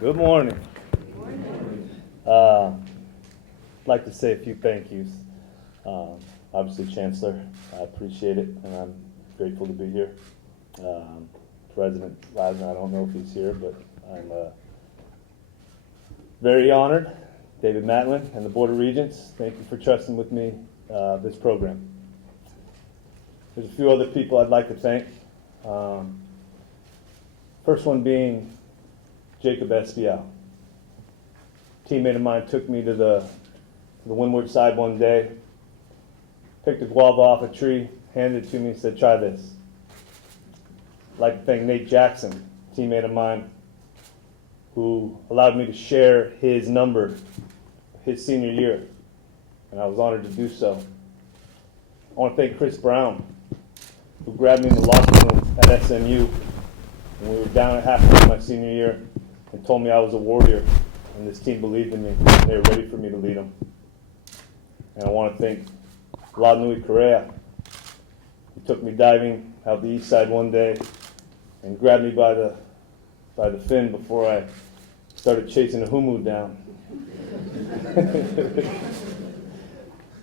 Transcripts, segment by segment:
Good morning. I'd like to say a few thank yous. Obviously, Chancellor, I appreciate it, and I'm grateful to be here. President Lasner, I don't know if he's here, but I'm very honored. David Matlin and the Board of Regents, thank you for trusting with me this program. There's a few other people I'd like to thank. First one being Jacob Espial. A teammate of mine took me to the windward side one day, picked a guava off a tree, handed it to me and said, "Try this." I'd like to thank Nate Jackson, a teammate of mine, who allowed me to share his number his senior year, and I was honored to do so. I want to thank Chris Brown, who grabbed me in the locker room at SMU when we were down at halftime my senior year and told me I was a warrior, and this team believed in me, and they were ready for me to lead them. And I want to thank La Nui Correa, who took me diving out the east side one day and grabbed me by the fin before I started chasing a humu down.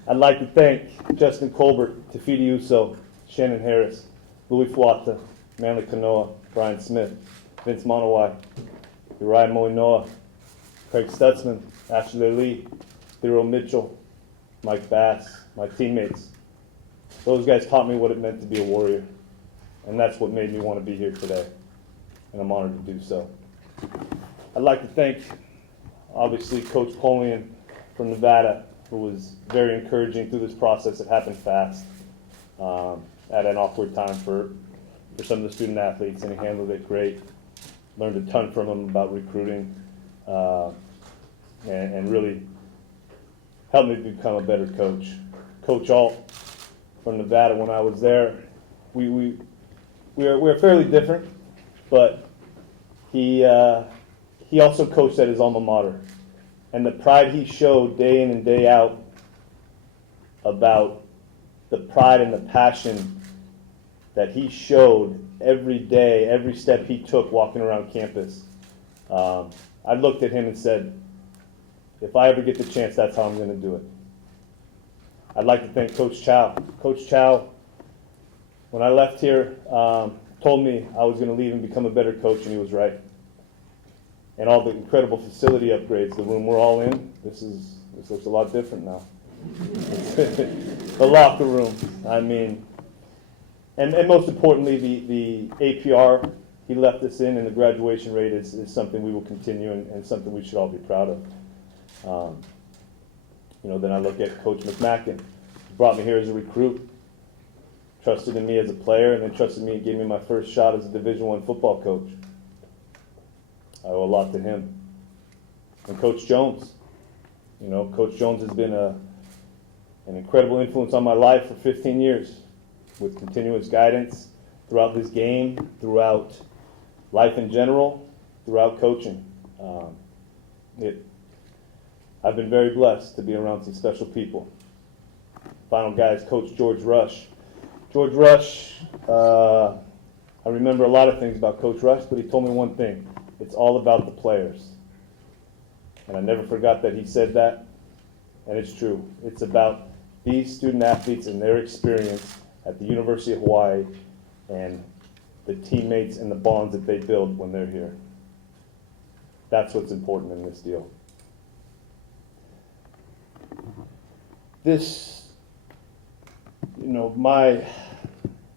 I'd like to thank Justin Colbert, Tafiti Uso, Shannon Harris, Louis Fuata, Manly Kanoa, Brian Smith, Vince Monowai, Uriah Moinoa, Craig Stutzman, Stanley Lee, Theo Mitchell, Mike Bass, my teammates. Those guys taught me what it meant to be a warrior, and that's what made me want to be here today, and I'm honored to do so. I'd like to thank, obviously, Coach Polian from Nevada, who was very encouraging through this process. It happened fast, at an awkward time for some of the student athletes, and he handled it great. Learned a ton from him about recruiting, and really helped me become a better coach. Coach Alt from Nevada, when I was there, we were fairly different, but he also coached at his alma mater, and the pride he showed day in and day out about the pride and the passion that he showed every day, every step he took walking around campus. I looked at him and said, if I ever get the chance, that's how I'm going to do it. I'd like to thank Coach Chow. Coach Chow, when I left here, told me I was going to leave and become a better coach, and he was right. And all the incredible facility upgrades, the room we're all in, this looks a lot different now. The locker room, I mean, and most importantly, the APR he left us in, and the graduation rate is something we will continue, and something we should all be proud of. Then I look at Coach McMacken, who brought me here as a recruit, trusted in me as a player, and then trusted me and gave me my first shot as a Division I football coach. I owe a lot to him. And Coach Jones. Coach Jones has been an incredible influence on my life for 15 years, with continuous guidance throughout this game, throughout life in general, throughout coaching. I've been very blessed to be around some special people. Final guy is Coach George Rush. George Rush, I remember a lot of things about Coach Rush, but he told me one thing: it's all about the players. And I never forgot that he said that, and it's true. It's about these student athletes and their experience at the University of Hawaii, and the teammates and the bonds that they build when they're here. That's what's important in this deal.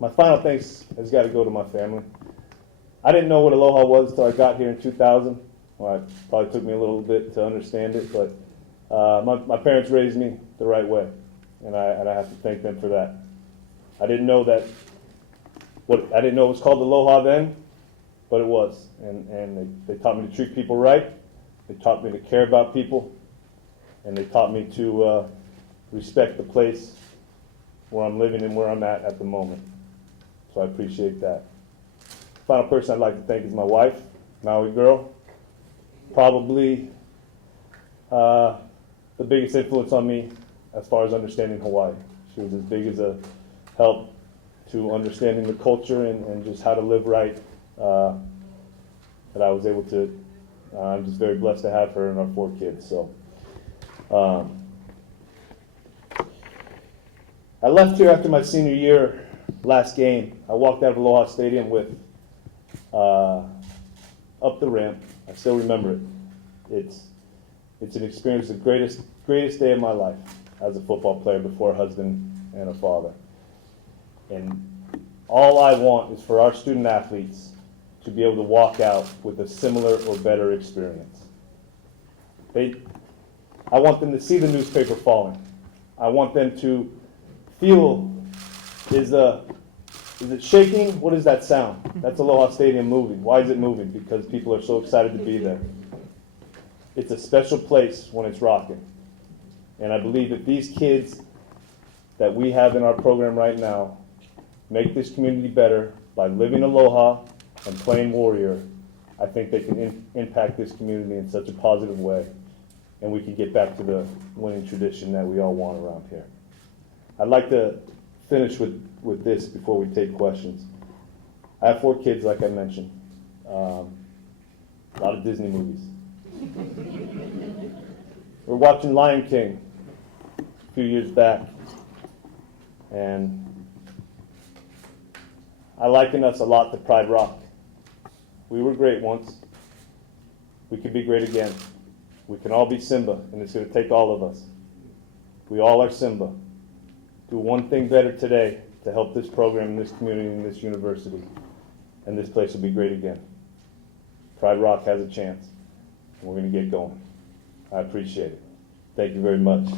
My final thanks has got to go to my family. I didn't know what Aloha was until I got here in 2000. Well, it probably took me a little bit to understand it, but my parents raised me the right way, and I have to thank them for that. I didn't know it was called Aloha then, but it was, and they taught me to treat people right. They taught me to care about people, and they taught me to respect the place where I'm living and where I'm at the moment. So I appreciate that. The final person I'd like to thank is my wife, Maui girl. Probably the biggest influence on me as far as understanding Hawaii. She was as big as a help to understanding the culture and just how to live right, that I was able to I'm just very blessed to have her and our 4 kids. So, I left here after my senior year, last game. I walked out of Aloha Stadium with up the ramp. I still remember it. It's an experience, the greatest day of my life as a football player before a husband and a father. And all I want is for our student athletes to be able to walk out with a similar or better experience. I want them to see the newspaper falling. I want them to feel, is it shaking? What is that sound? That's Aloha Stadium moving. Why is it moving? Because people are so excited to be there. It's a special place when it's rocking. And I believe that these kids that we have in our program right now make this community better by living Aloha and playing Warrior. I think they can impact this community in such a positive way, and we can get back to the winning tradition that we all want around here. I'd like to finish with this before we take questions. I have 4 kids, like I mentioned. A lot of Disney movies. We're watching Lion King a few years back, and I liken us a lot to Pride Rock. We were great once. We could be great again. We can all be Simba, and it's going to take all of us. We all are Simba. Do one thing better today to help this program, this community, and this university, and this place will be great again. Pride Rock has a chance, and we're going to get going. I appreciate it. Thank you very much.